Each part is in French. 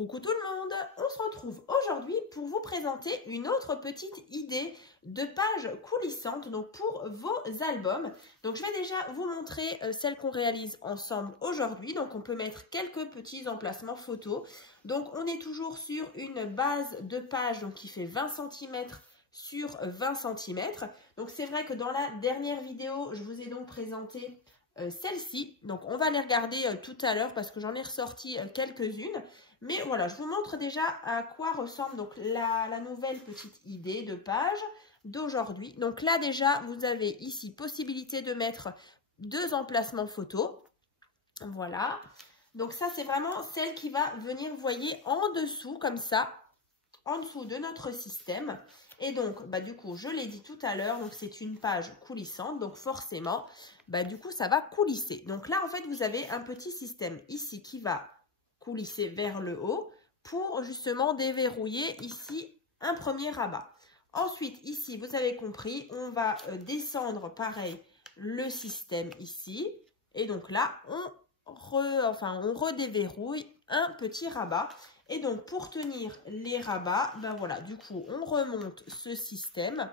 Coucou tout le monde, on se retrouve aujourd'hui pour vous présenter une autre petite idée de page coulissante donc pour vos albums. Donc je vais déjà vous montrer celle qu'on réalise ensemble aujourd'hui. Donc on peut mettre quelques petits emplacements photos. Donc on est toujours sur une base de page donc qui fait 20 cm sur 20 cm. Donc c'est vrai que dans la dernière vidéo, je vous ai donc présenté celle-ci. Donc on va les regarder tout à l'heure parce que j'en ai ressorti quelques-unes. Mais voilà, je vous montre déjà à quoi ressemble donc la nouvelle petite idée de page d'aujourd'hui. Donc là déjà, vous avez ici possibilité de mettre 2 emplacements photos. Voilà. Donc ça, c'est vraiment celle qui va venir, vous voyez, en dessous comme ça, en dessous de notre système. Et donc, du coup, je l'ai dit tout à l'heure, donc c'est une page coulissante. Donc forcément, du coup, ça va coulisser. Donc là, en fait, vous avez un petit système ici qui va coulisser vers le haut pour justement déverrouiller ici un premier rabat. Ensuite, ici, vous avez compris, on va descendre pareil le système ici. Et donc là, on redéverrouille un petit rabat. Et donc, pour tenir les rabats, voilà, du coup, on remonte ce système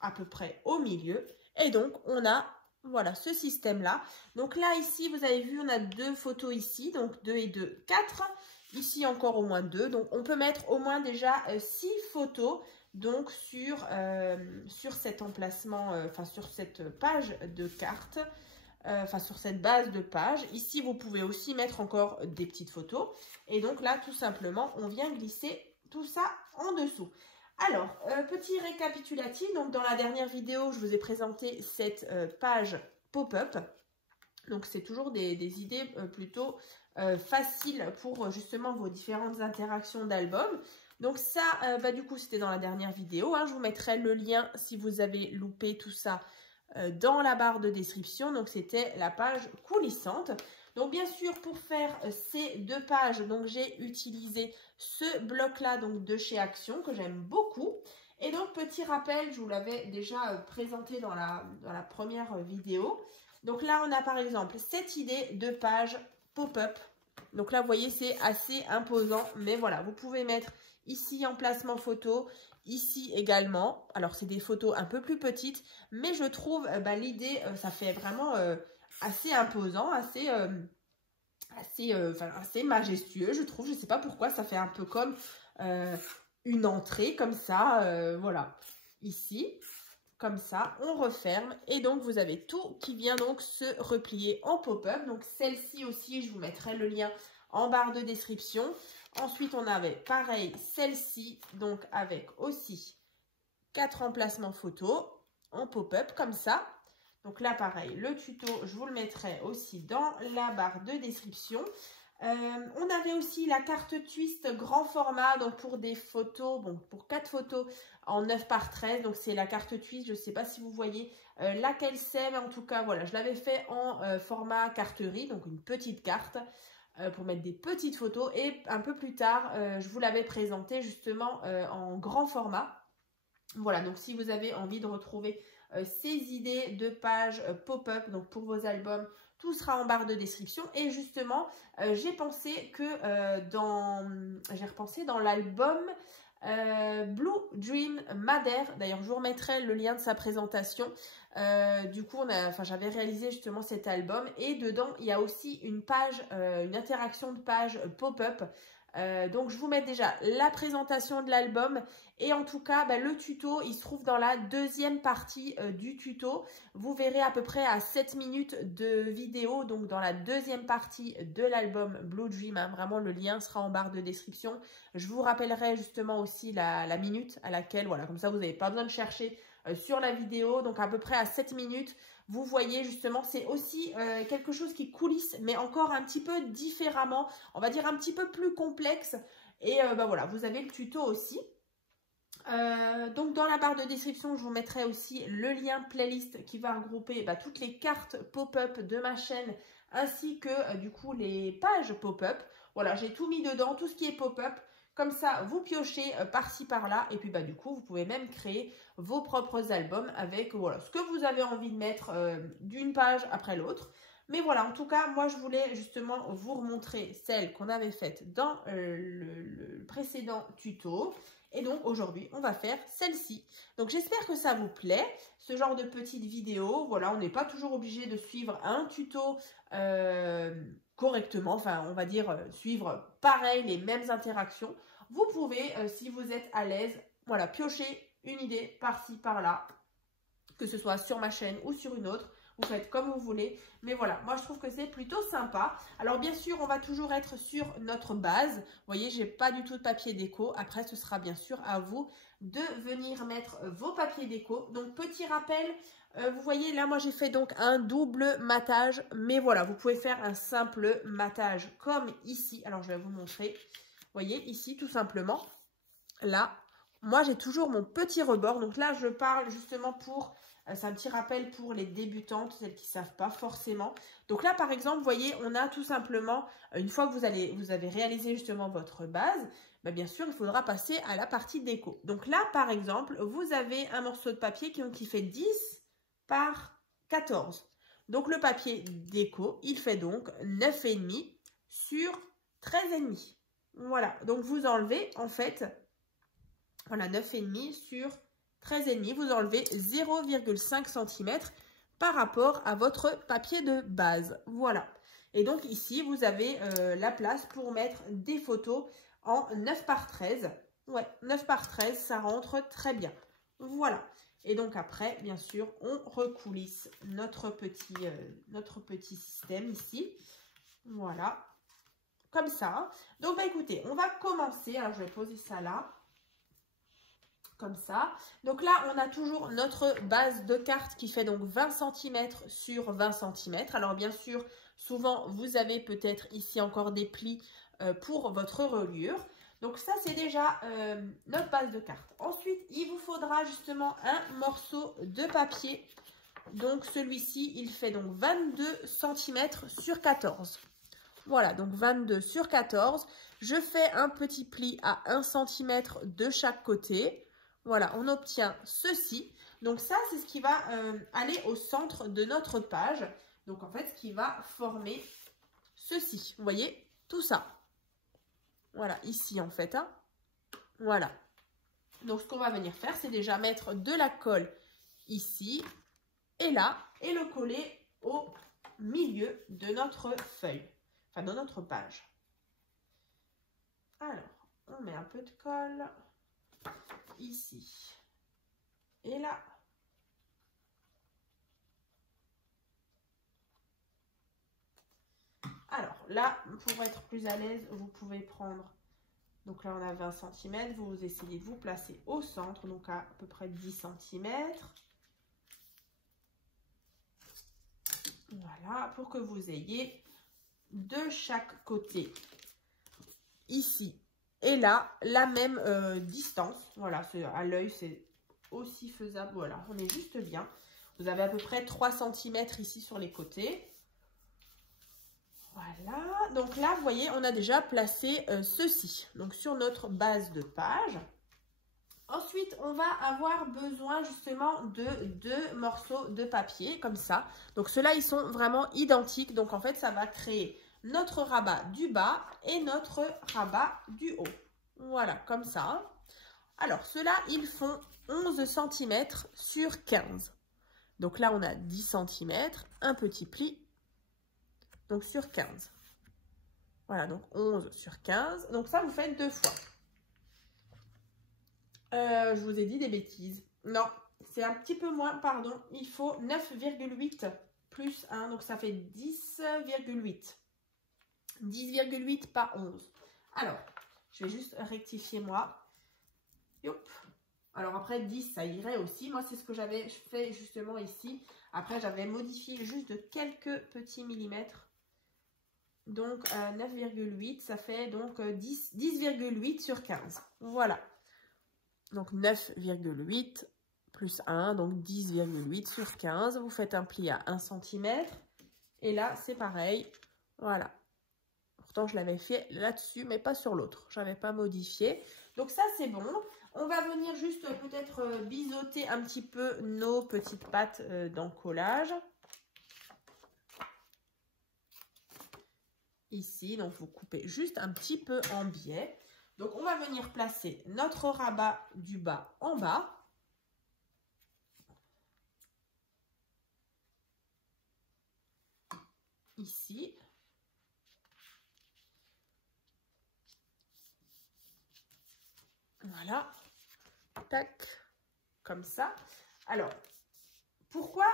à peu près au milieu. Et donc, on a voilà ce système-là. Donc là, ici, vous avez vu, on a 2 photos ici. Donc 2 et 2, 4. Ici, encore au moins 2. Donc, on peut mettre au moins déjà 6 photos donc sur cet emplacement, sur cette page de carte. Sur cette base de page. Ici, vous pouvez aussi mettre encore des petites photos. Et donc là, tout simplement, on vient glisser tout ça en dessous. Alors, petit récapitulatif, donc dans la dernière vidéo, je vous ai présenté cette page pop-up. Donc, c'est toujours des idées plutôt faciles pour justement vos différentes interactions d'albums. Donc ça, du coup, c'était dans la dernière vidéo. Hein. Je vous mettrai le lien si vous avez loupé tout ça dans la barre de description. Donc, c'était la page coulissante. Donc, bien sûr, pour faire ces 2 pages, donc j'ai utilisé ce bloc-là donc de chez Action que j'aime beaucoup. Et donc, petit rappel, je vous l'avais déjà présenté dans la première vidéo. Donc là, on a par exemple cette idée de page pop-up. Donc là, vous voyez, c'est assez imposant. Mais voilà, vous pouvez mettre ici emplacement photo, ici également. Alors, c'est des photos un peu plus petites. Mais je trouve l'idée, ça fait vraiment assez imposant, assez majestueux, je trouve. Je ne sais pas pourquoi, ça fait un peu comme une entrée, comme ça. Voilà, ici, comme ça, on referme. Et donc, vous avez tout qui vient donc se replier en pop-up. Donc, celle-ci aussi, je vous mettrai le lien en barre de description. Ensuite, on avait pareil, celle-ci, donc avec aussi 4 emplacements photos en pop-up, comme ça. Donc là, pareil, le tuto, je vous le mettrai aussi dans la barre de description. On avait aussi la carte twist grand format, donc pour des photos, bon, pour 4 photos en 9 par 13. Donc c'est la carte twist, je ne sais pas si vous voyez laquelle c'est, mais en tout cas, voilà, je l'avais fait en format carterie, donc une petite carte pour mettre des petites photos. Et un peu plus tard, je vous l'avais présenté justement en grand format. Voilà, donc si vous avez envie de retrouver ces idées de pages pop-up donc pour vos albums, tout sera en barre de description. Et justement, j'ai pensé que j'ai repensé dans l'album Blue Dream Madère. D'ailleurs, je vous remettrai le lien de sa présentation. Du coup, j'avais réalisé justement cet album et dedans, il y a aussi une page, une interaction de page pop-up. Donc, je vous mets déjà la présentation de l'album et en tout cas, le tuto, il se trouve dans la deuxième partie du tuto. Vous verrez à peu près à 7 minutes de vidéo, donc dans la deuxième partie de l'album Blue Dream. Hein, vraiment, le lien sera en barre de description. Je vous rappellerai justement aussi la minute à laquelle, voilà, comme ça, vous n'avez pas besoin de chercher sur la vidéo. Donc, à peu près à 7 minutes. Vous voyez justement, c'est aussi quelque chose qui coulisse, mais encore un petit peu différemment, on va dire un petit peu plus complexe. Et voilà, vous avez le tuto aussi. Donc dans la barre de description, je vous mettrai aussi le lien playlist qui va regrouper toutes les cartes pop-up de ma chaîne, ainsi que du coup les pages pop-up. Voilà, j'ai tout mis dedans, tout ce qui est pop-up. Comme ça, vous piochez par-ci, par-là. Et puis, du coup, vous pouvez même créer vos propres albums avec voilà, ce que vous avez envie de mettre d'une page après l'autre. Mais voilà, en tout cas, moi, je voulais justement vous remontrer celle qu'on avait faite dans le précédent tuto. Et donc, aujourd'hui, on va faire celle-ci. Donc, j'espère que ça vous plaît, ce genre de petite vidéo. Voilà, on n'est pas toujours obligé de suivre un tuto correctement. Enfin, on va dire suivre pareil, les mêmes interactions. Vous pouvez, si vous êtes à l'aise, voilà, piocher une idée par-ci, par-là, que ce soit sur ma chaîne ou sur une autre. Vous faites comme vous voulez. Mais voilà, moi je trouve que c'est plutôt sympa. Alors bien sûr, on va toujours être sur notre base. Vous voyez, j'ai pas du tout de papier déco. Après, ce sera bien sûr à vous de venir mettre vos papiers déco. Donc petit rappel, vous voyez là, moi j'ai fait donc un double matage. Mais voilà, vous pouvez faire un simple matage comme ici. Alors je vais vous montrer. Vous voyez ici tout simplement. Là, moi j'ai toujours mon petit rebord. Donc là, je parle justement pour... C'est un petit rappel pour les débutantes, celles qui ne savent pas forcément. Donc là, par exemple, vous voyez, on a tout simplement, une fois que vous avez réalisé justement votre base, ben bien sûr, il faudra passer à la partie déco. Donc là, par exemple, vous avez un morceau de papier qui fait 10 par 14. Donc le papier déco, il fait donc 9,5 sur 13,5. Voilà, donc vous enlevez en fait, voilà, 9,5 sur 13,5, vous enlevez 0,5 cm par rapport à votre papier de base. Voilà. Et donc ici, vous avez la place pour mettre des photos en 9 par 13. Ouais, 9 par 13, ça rentre très bien. Voilà. Et donc après, bien sûr, on recoulisse notre petit système ici. Voilà. Comme ça. Donc, bah, écoutez, on va commencer. Alors, je vais poser ça là. Comme ça. Donc là, on a toujours notre base de carte qui fait donc 20 cm sur 20 cm. Alors bien sûr, souvent, vous avez peut-être ici encore des plis pour votre reliure. Donc ça, c'est déjà notre base de carte. Ensuite, il vous faudra justement un morceau de papier. Donc celui-ci, il fait donc 22 cm sur 14. Voilà, donc 22 sur 14. Je fais un petit pli à 1 cm de chaque côté. Voilà, on obtient ceci. Donc ça, c'est ce qui va aller au centre de notre page. Donc en fait, ce qui va former ceci. Vous voyez, tout ça. Voilà, ici en fait. Hein. Voilà. Donc ce qu'on va venir faire, c'est déjà mettre de la colle ici et là. Et le coller au milieu de notre feuille. Enfin, de notre page. Alors, on met un peu de colle. Ici et là. Alors là, pour être plus à l'aise, vous pouvez prendre, donc là on a 20 cm, vous essayez de vous placer au centre, donc à peu près 10 cm. Voilà, pour que vous ayez de chaque côté, ici et là, la même distance. Voilà, à l'œil, c'est aussi faisable. Voilà, on est juste bien. Vous avez à peu près 3 cm ici sur les côtés. Voilà, donc là, vous voyez, on a déjà placé ceci. Donc, sur notre base de page. Ensuite, on va avoir besoin justement de 2 morceaux de papier, comme ça. Donc, ceux-là, ils sont vraiment identiques. Donc, en fait, ça va créer notre rabat du bas et notre rabat du haut. Voilà, comme ça. Alors, ceux-là, ils font 11 cm sur 15. Donc là, on a 10 cm, un petit pli, donc sur 15. Voilà, donc 11 sur 15. Donc ça, vous faites 2 fois. Je vous ai dit des bêtises. Non, c'est un petit peu moins, pardon. Il faut 9,8 plus 1, donc ça fait 10,8. 10,8 pas 11. Alors, je vais juste rectifier moi. Yop. Alors après 10, ça irait aussi. Moi, c'est ce que j'avais fait justement ici. Après, j'avais modifié juste de quelques petits millimètres. Donc 9,8, ça fait donc 10,8 sur 15. Voilà. Donc 9,8 plus 1, donc 10,8 sur 15. Vous faites un pli à 1 cm. Et là, c'est pareil. Voilà. Pourtant, je l'avais fait là-dessus, mais pas sur l'autre. Je n'avais pas modifié. Donc ça, c'est bon. On va venir juste peut-être biseauter un petit peu nos petites pattes d'encollage. ici. Donc, vous coupez juste un petit peu en biais. Donc, on va venir placer notre rabat du bas en bas. Ici. Voilà. Tac. Comme ça. Alors, pourquoi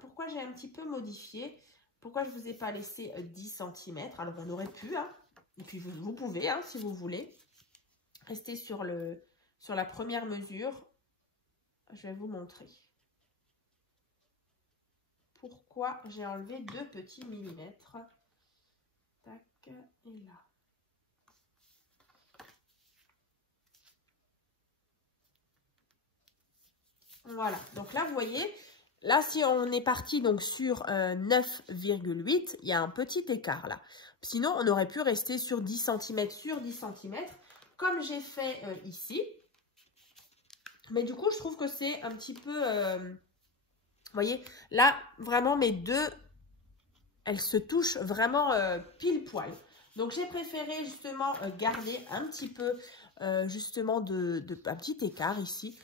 pourquoi j'ai un petit peu modifié? Pourquoi je ne vous ai pas laissé 10 cm? Alors, on aurait pu, hein. Et puis, vous pouvez, hein, si vous voulez. Restez sur la première mesure. Je vais vous montrer pourquoi j'ai enlevé 2 petits millimètres. Tac, et là. Voilà, donc là, vous voyez, là, si on est parti donc sur 9,8, il y a un petit écart là. Sinon, on aurait pu rester sur 10 cm sur 10 cm, comme j'ai fait ici. Mais du coup, je trouve que c'est un petit peu... vous voyez, là, vraiment, mes deux, elles se touchent vraiment pile poil. Donc, j'ai préféré justement garder un petit peu, justement, un petit écart ici,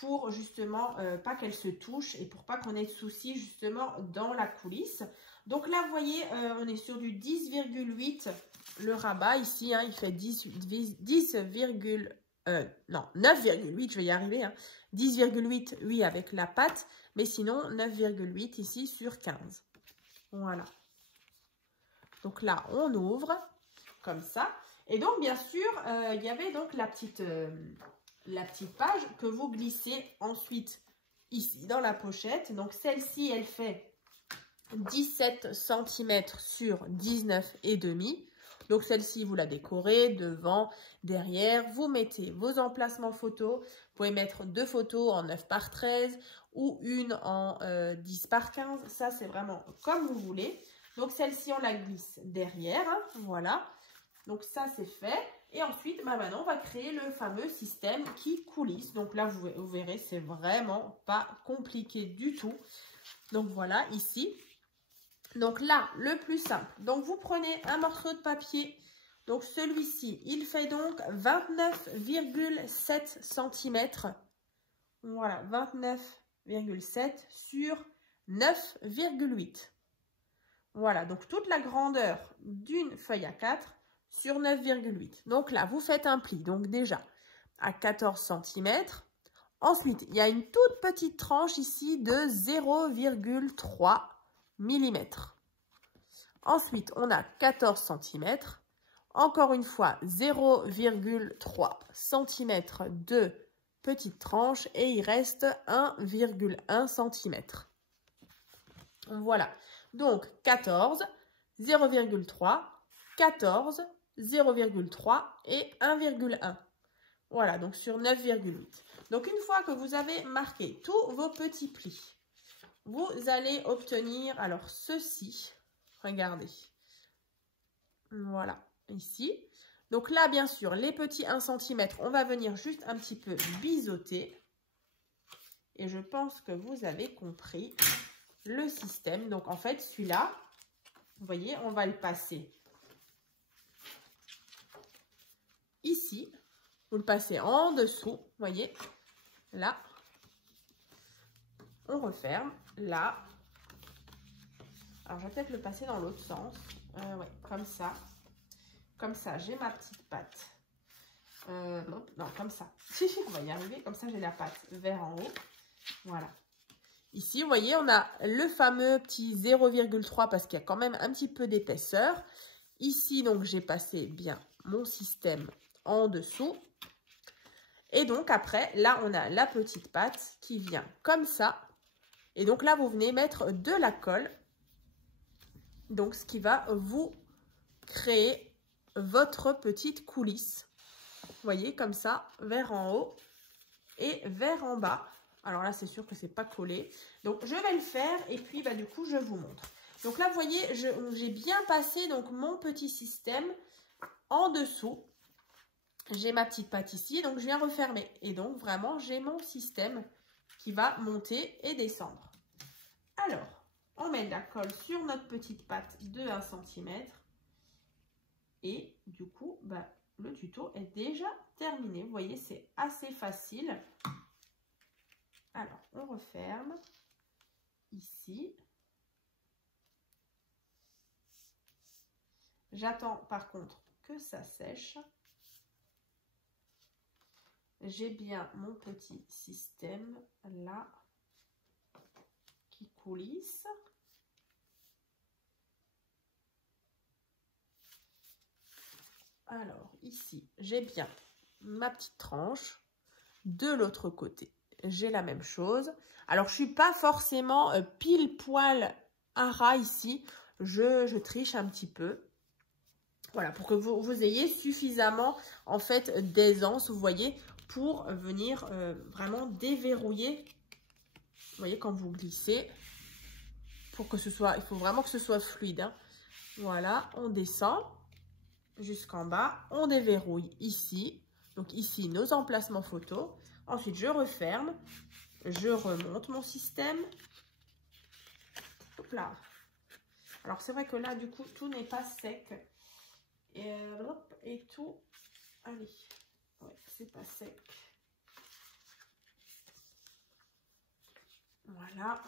pour justement pas qu'elles se touchent et pour pas qu'on ait de soucis justement dans la coulisse. Donc là, vous voyez, on est sur du 10,8 le rabat ici, hein, il fait 9,8, je vais y arriver, hein, 10,8, oui, avec la pâte, mais sinon 9,8 ici sur 15. Voilà. Donc là, on ouvre comme ça. Et donc, bien sûr, il y avait donc la petite page que vous glissez ensuite ici dans la pochette. Donc, celle-ci, elle fait 17 cm sur 19,5. Donc, celle-ci, vous la décorez devant, derrière. Vous mettez vos emplacements photos. Vous pouvez mettre 2 photos en 9 par 13 ou une en 10 par 15. Ça, c'est vraiment comme vous voulez. Donc, celle-ci, on la glisse derrière. Hein, voilà. Donc, ça, c'est fait. Et ensuite, maintenant, on va créer le fameux système qui coulisse. Donc là, vous verrez, c'est vraiment pas compliqué du tout. Donc, voilà, ici. Donc là, le plus simple. Donc, vous prenez un morceau de papier. Donc, celui-ci, il fait donc 29,7 cm. Voilà, 29,7 sur 9,8. Voilà, donc toute la grandeur d'une feuille A4 sur 9,8. Donc là, vous faites un pli, donc déjà à 14 cm. Ensuite, il y a une toute petite tranche ici de 0,3 mm. Ensuite, on a 14 cm. Encore une fois, 0,3 cm de petite tranche et il reste 1,1 cm. Voilà. Donc, 14, 0,3, 14, 0,3 et 1,1. Voilà, donc sur 9,8. Donc, une fois que vous avez marqué tous vos petits plis, vous allez obtenir, alors, ceci. Regardez. Voilà, ici. Donc là, bien sûr, les petits 1 cm, on va venir juste un petit peu biseauter. Et je pense que vous avez compris le système. Donc, en fait, celui-là, vous voyez, on va le passer ici. Vous le passez en dessous, vous voyez, là. On referme, là. Alors, je vais peut-être le passer dans l'autre sens. Ouais, comme ça. Comme ça, j'ai ma petite pâte. Non, comme ça. On va y arriver. Comme ça, j'ai la pâte vers en haut. Voilà. Ici, vous voyez, on a le fameux petit 0,3 parce qu'il y a quand même un petit peu d'épaisseur. Ici, donc, j'ai passé bien mon système en dessous. Et donc, après, là, on a la petite pâte qui vient comme ça. Et donc, là, vous venez mettre de la colle. Donc, ce qui va vous créer votre petite coulisse. Vous voyez, comme ça, vers en haut et vers en bas. Alors là, c'est sûr que c'est pas collé. Donc, je vais le faire et puis, du coup, je vous montre. Donc là, vous voyez, j'ai bien passé donc mon petit système en dessous. J'ai ma petite pâte ici, donc je viens refermer. Et donc, vraiment, j'ai mon système qui va monter et descendre. Alors, On met de la colle sur notre petite pâte de 1 cm. Et du coup, bah, le tuto est déjà terminé. Vous voyez, c'est assez facile. Alors, on referme ici. J'attends par contre que ça sèche. J'ai bien mon petit système là qui coulisse. Alors ici, j'ai bien ma petite tranche. De l'autre côté, j'ai la même chose. Alors, je ne suis pas forcément pile poil à ras ici. Je triche un petit peu. Voilà, pour que vous ayez suffisamment, en fait, d'aisance, vous voyez, pour venir vraiment déverrouiller. Vous voyez, quand vous glissez, pour que ce soit, il faut vraiment que ce soit fluide. Hein. Voilà, on descend jusqu'en bas, on déverrouille ici. Donc ici, nos emplacements photos. Ensuite, je referme, je remonte mon système. Hop là. Alors, c'est vrai que là, du coup, tout n'est pas sec. Et tout, allez, ouais, c'est pas sec. Voilà.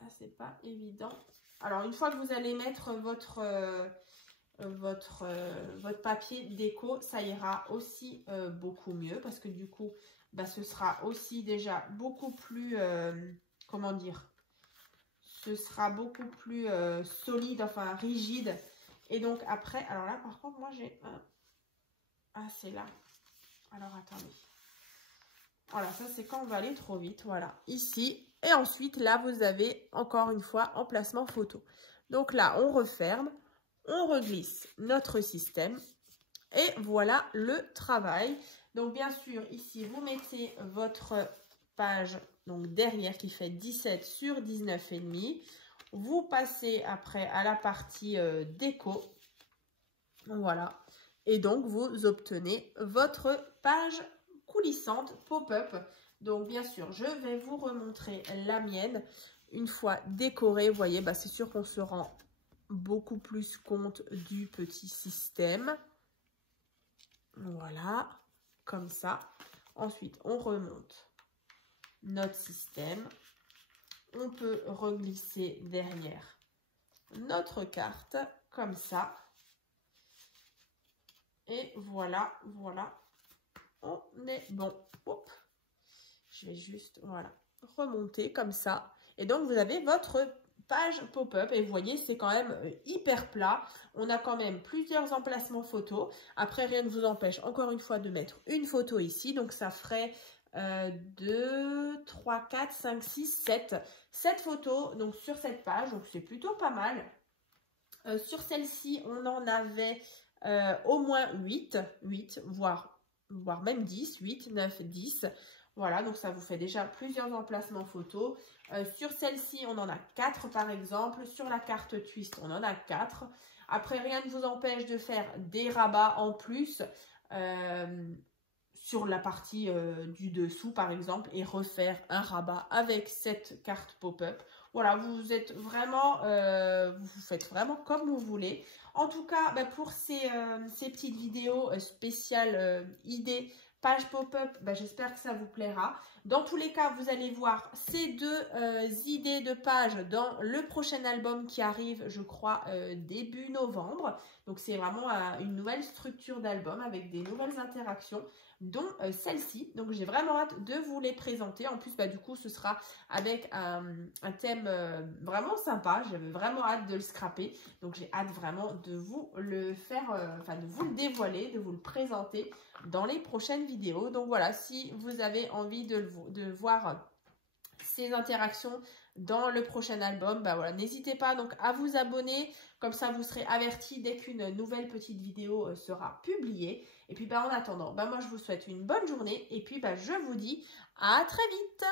Ah, c'est pas évident. Alors, une fois que vous allez mettre votre papier déco, ça ira aussi beaucoup mieux parce que du coup, bah, ce sera aussi déjà beaucoup plus, comment dire, ce sera beaucoup plus solide, enfin rigide. Et donc après, alors là par contre, moi j'ai un... Ah, c'est là. Alors attendez. Voilà, ça c'est quand on va aller trop vite. Voilà, ici. Et ensuite, là, vous avez encore une fois emplacement photo. Donc là, on referme, on reglisse notre système. Et voilà le travail. Donc bien sûr, ici, vous mettez votre page donc derrière qui fait 17 sur 19,5. Vous passez après à la partie déco. Voilà. Et donc, vous obtenez votre page coulissante pop-up. Donc, bien sûr, je vais vous remontrer la mienne. Une fois décorée, vous voyez, bah, c'est sûr qu'on se rend beaucoup plus compte du petit système. Voilà, comme ça. Ensuite, on remonte notre système. On peut reglisser derrière notre carte, comme ça. Et voilà, voilà, on est bon. Hop. Je vais juste, voilà, remonter comme ça. Et donc, vous avez votre page pop-up. Et vous voyez, c'est quand même hyper plat. On a quand même plusieurs emplacements photos. Après, rien ne vous empêche, encore une fois, de mettre une photo ici. Donc, ça ferait 2, 3, 4, 5, 6, 7. 7 photos donc, sur cette page. Donc, c'est plutôt pas mal. Sur celle-ci, on en avait... au moins 8, voire même 10, 8, 9, 10. Voilà, donc ça vous fait déjà plusieurs emplacements photos. Sur celle-ci, on en a 4 par exemple. Sur la carte Twist, on en a 4. Après, rien ne vous empêche de faire des rabats en plus sur la partie du dessous par exemple et refaire un rabat avec cette carte pop-up. Voilà, vous êtes vraiment, vous faites vraiment comme vous voulez. En tout cas, bah, pour ces petites vidéos spéciales idées, page pop-up, bah, j'espère que ça vous plaira. Dans tous les cas, vous allez voir ces deux idées de pages dans le prochain album qui arrive, je crois, début novembre. Donc, c'est vraiment une nouvelle structure d'album avec des nouvelles interactions, dont celle-ci. Donc, j'ai vraiment hâte de vous les présenter. En plus, bah, du coup, ce sera avec un thème vraiment sympa. J'avais vraiment hâte de le scraper. Donc, j'ai hâte vraiment de vous le faire, de vous le dévoiler, de vous le présenter dans les prochaines vidéos. Donc, voilà, si vous avez envie de voir ces interactions dans le prochain album, bah voilà, n'hésitez pas donc à vous abonner, comme ça vous serez avertis dès qu'une nouvelle petite vidéo sera publiée. Et puis bah en attendant, bah moi je vous souhaite une bonne journée et puis bah je vous dis à très vite.